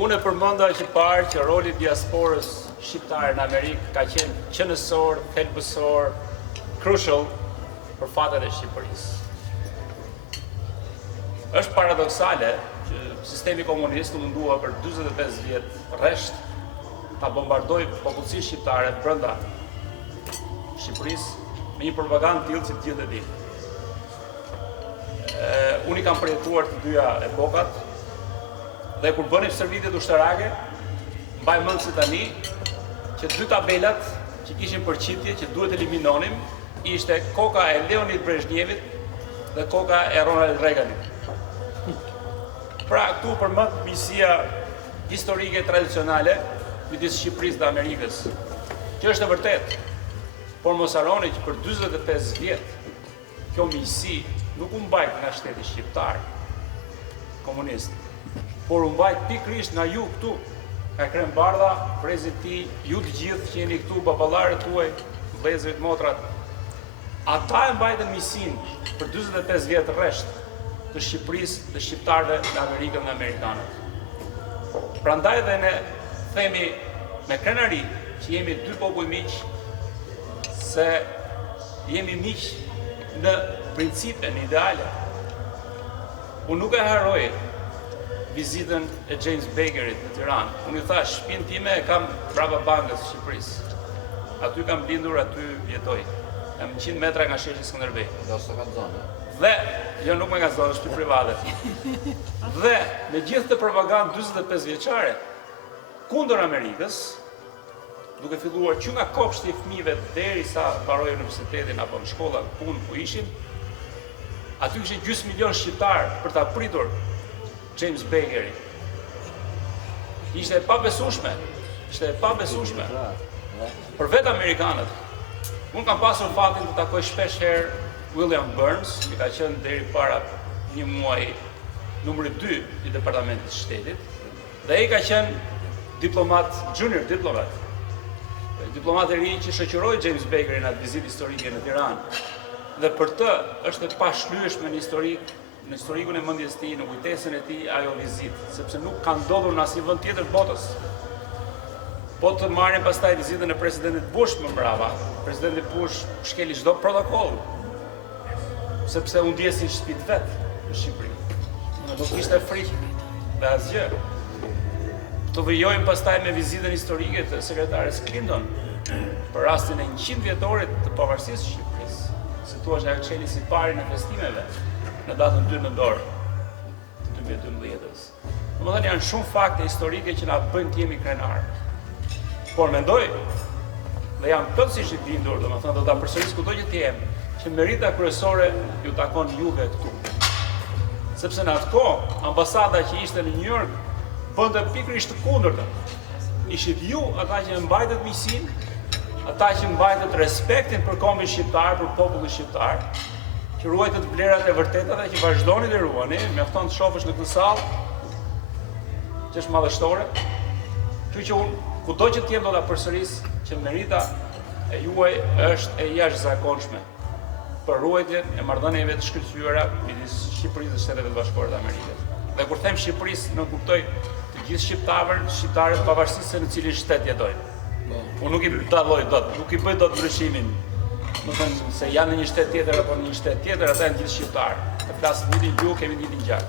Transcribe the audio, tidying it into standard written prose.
Unë e përmenda që parë që roli diasporës shqiptare në Amerikë ka qenë qëndror, thelbësor, crucial për fatet e Shqipërisë. Është paradoksale që sistemi komunist u mundua për 45 vjet rresht ta bombardoj popullsinë shqiptare brenda Shqipërisë me një propagandë tillë që gjithë e dinë. Unë i kam përjetuar të dyja epokat dhe kur bënim shërbimjet ushtarake, mbaj mend se tani që dy tabelat që kishin përqitje që duhet eliminonim ishte koka e Leonid Brezhnevit dhe koka e Ronald Reaganit. Pra këtu përmend miqësia historike tradicionale midis Shqipërisë dhe Amerikës, që është e vërtetë. Por mos harroni që për 45 vjet kjo miqësi nuk u mbajt nga shteti shqiptar komunist, por u mbajt pikërisht nga ju këtu, nga Krembardha, brezit ti, ju të gjithë që jeni këtu, baballarët tuaj, vëllezërit, motrat. Ata e mbajtën miqësinë për 45 vjet rresht të Shqipërisë dhe shqiptarëve në Amerikën dhe amerikanët. Prandaj dhe ne themi me krenari që jemi dy popull miq, se jemi miq në principe, në ideale. Unë nuk e harroj vizitën e James Bakerit në Tiranë. Unë i thash, shtëpinë time e kam brapa bankës së Shqipërisë. Aty kam lindur, aty jetoj. Jam 100 metra nga sheshi Skënderbej. Dhe, jo nuk me nga zonë, shtëpi private. Dhe, me gjithë të propagandë 45 vjeçare, kundër Amerikës, duke filluar që nga kopshti i fëmijëve derisa mbaroi universitetin apo në shkolla punë ku ishin, aty kishte gjysmë milion shqiptar për ta pritur James Bakeri. Ishte e pabesueshme, për vetë amerikanët. Unë kam pasur fatin të takoj shpesh herë William Burns, që ka qenë deri para një muaji numri 2 i Departamentit të Shtetit, dhe ai ka qenë diplomat, junior diplomat. Diplomat e ri që shoqëroi James Bakerin atë vizitë historike në Tiranë. Dhe për të është e pashlyeshme në historikun e mendjes tij, në kujtesën e tij ajo vizitë, sepse nuk ka ndodhur në asnjë vend tjetër botës. Po të marrim pastaj vizitën e presidentit Bush më mbrapa. Presidenti Bush shkeli çdo protokoll, sepse u ndjesi në shtëpi vet në Shqipëri. Nuk kishte frikë dhe asgjë. Të vijojmë pastaj me vizitën historike të sekretares Clinton për rastin e 100 vjetorit të pavarësisë së Shqipërisë. Se thua që ajo çeli si pari në festimeve në datën 2 nëntor të 2012-s. Domethënë janë shumë fakte historike që na bëjnë të jemi krenar. Por mendoj dhe jam plotësisht i bindur, domethënë do ta përsëris kudo që të jem, që merita kryesore ju takon juve këtu. Sepse në atë kohë ambasada që ishte në New York bënte pikërisht të kundërtën. Ishit ju ata që mbajtët miqësinë, ata që mbajtët respektin për kombin shqiptar, për popullin shqiptar, që ruajtët vlerat e vërteta dhe që vazhdoni të ruani, mjafton të shohësh në këtë sallë, që është madhështore. Kështu që unë kudo që të jem do ta përsëris që merita e juaj është e jashtëzakonshme për ruajtjen e marrëdhënieve të shkëlqyera midis Shqipërisë dhe Shteteve të Bashkuara të Amerikës. Dhe kur them Shqipërisë, nuk kuptoj të gjithë shqiptarët pavarësisht se në cilin shtet jetojnë. Unë nuk i dalloj dot, nuk i bëj dot ndryshimin. Do të thënë se janë në një shtet tjetër apo në një shtet tjetër, ata janë gjithë shqiptarë. Të flas një gjuhë, kemi një gjuhë.